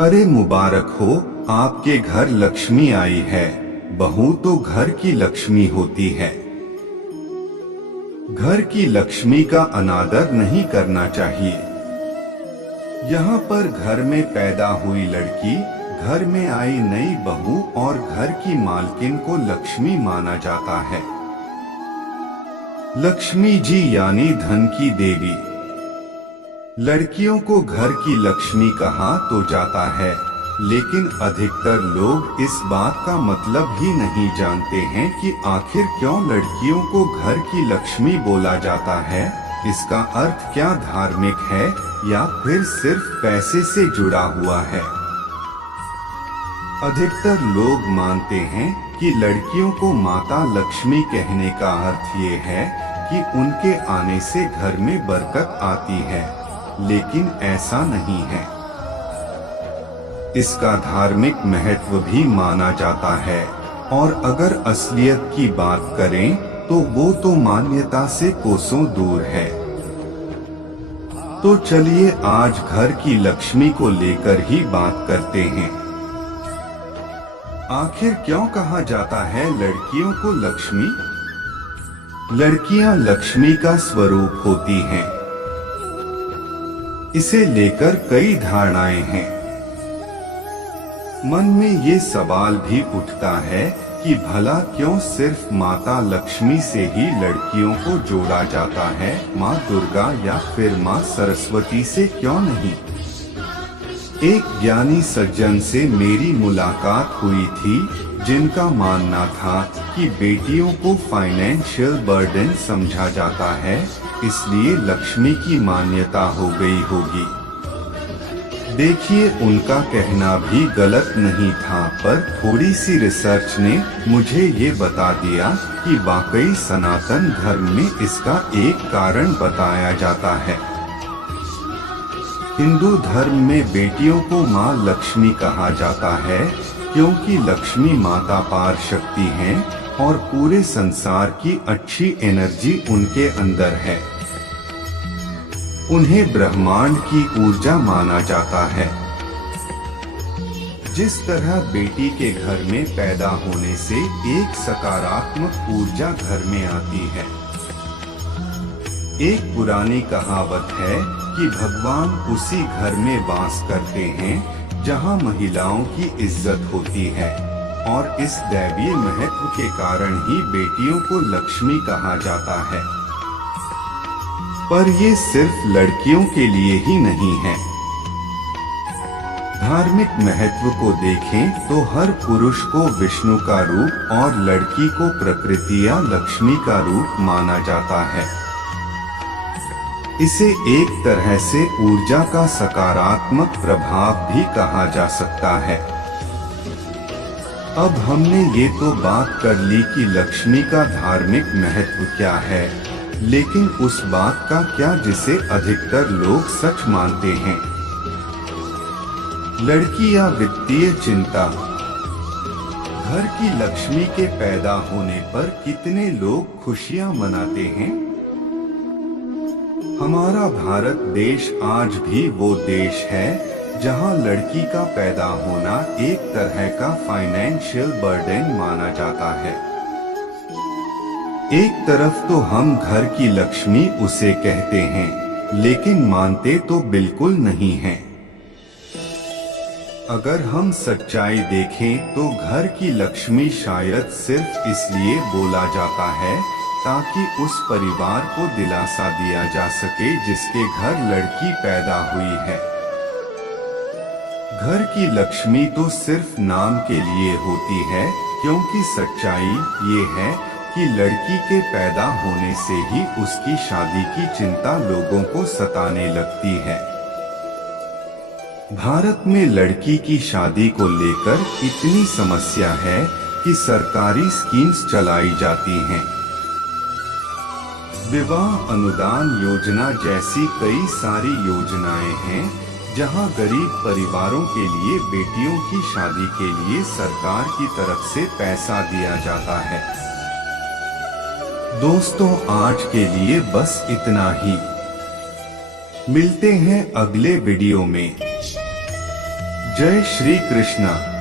अरे मुबारक हो, आपके घर लक्ष्मी आई है। बहू तो घर की लक्ष्मी होती है। घर की लक्ष्मी का अनादर नहीं करना चाहिए। यहाँ पर घर में पैदा हुई लड़की, घर में आई नई बहू और घर की मालकिन को लक्ष्मी माना जाता है। लक्ष्मी जी यानी धन की देवी। लड़कियों को घर की लक्ष्मी कहा तो जाता है, लेकिन अधिकतर लोग इस बात का मतलब ही नहीं जानते हैं कि आखिर क्यों लड़कियों को घर की लक्ष्मी बोला जाता है। इसका अर्थ क्या धार्मिक है या फिर सिर्फ पैसे से जुड़ा हुआ है। अधिकतर लोग मानते हैं कि लड़कियों को माता लक्ष्मी कहने का अर्थ ये है कि उनके आने से घर में बरकत आती है, लेकिन ऐसा नहीं है। इसका धार्मिक महत्व भी माना जाता है, और अगर असलियत की बात करें तो वो तो मान्यता से कोसों दूर है। तो चलिए आज घर की लक्ष्मी को लेकर ही बात करते हैं। आखिर क्यों कहा जाता है लड़कियों को लक्ष्मी? लड़कियां लक्ष्मी का स्वरूप होती हैं। इसे लेकर कई धारणाएं हैं। मन में ये सवाल भी उठता है कि भला क्यों सिर्फ माता लक्ष्मी से ही लड़कियों को जोड़ा जाता है, माँ दुर्गा या फिर माँ सरस्वती से क्यों नहीं? एक ज्ञानी सज्जन से मेरी मुलाकात हुई थी, जिनका मानना था कि बेटियों को फाइनेंशियल बर्डन समझा जाता है, इसलिए लक्ष्मी की मान्यता हो गई होगी। देखिए, उनका कहना भी गलत नहीं था, पर थोड़ी सी रिसर्च ने मुझे ये बता दिया कि वाकई सनातन धर्म में इसका एक कारण बताया जाता है। हिंदू धर्म में बेटियों को माँ लक्ष्मी कहा जाता है, क्योंकि लक्ष्मी माता पार शक्ति हैं और पूरे संसार की अच्छी एनर्जी उनके अंदर है। उन्हें ब्रह्मांड की ऊर्जा माना जाता है। जिस तरह बेटी के घर में पैदा होने से एक सकारात्मक ऊर्जा घर में आती है। एक पुरानी कहावत है कि भगवान उसी घर में वास करते हैं जहां महिलाओं की इज्जत होती है, और इस दैवीय महत्व के कारण ही बेटियों को लक्ष्मी कहा जाता है। पर ये सिर्फ लड़कियों के लिए ही नहीं है। धार्मिक महत्व को देखें तो हर पुरुष को विष्णु का रूप और लड़की को प्रकृति या लक्ष्मी का रूप माना जाता है। इसे एक तरह से ऊर्जा का सकारात्मक प्रभाव भी कहा जा सकता है। अब हमने ये तो बात कर ली कि लक्ष्मी का धार्मिक महत्व क्या है, लेकिन उस बात का क्या जिसे अधिकतर लोग सच मानते हैं? लड़की या वित्तीय चिंता। घर की लक्ष्मी के पैदा होने पर कितने लोग खुशियां मनाते हैं। हमारा भारत देश आज भी वो देश है जहां लड़की का पैदा होना एक तरह का फाइनेंशियल बर्डन माना जाता है। एक तरफ तो हम घर की लक्ष्मी उसे कहते हैं, लेकिन मानते तो बिल्कुल नहीं हैं। अगर हम सच्चाई देखें तो घर की लक्ष्मी शायद सिर्फ इसलिए बोला जाता है ताकि उस परिवार को दिलासा दिया जा सके जिसके घर लड़की पैदा हुई है। घर की लक्ष्मी तो सिर्फ नाम के लिए होती है, क्योंकि सच्चाई ये है कि लड़की के पैदा होने से ही उसकी शादी की चिंता लोगों को सताने लगती है। भारत में लड़की की शादी को लेकर इतनी समस्या है कि सरकारी स्कीम्स चलाई जाती हैं। विवाह अनुदान योजना जैसी कई सारी योजनाएं हैं, जहां गरीब परिवारों के लिए बेटियों की शादी के लिए सरकार की तरफ से पैसा दिया जाता है। दोस्तों, आज के लिए बस इतना ही। मिलते हैं अगले वीडियो में। जय श्री कृष्णा।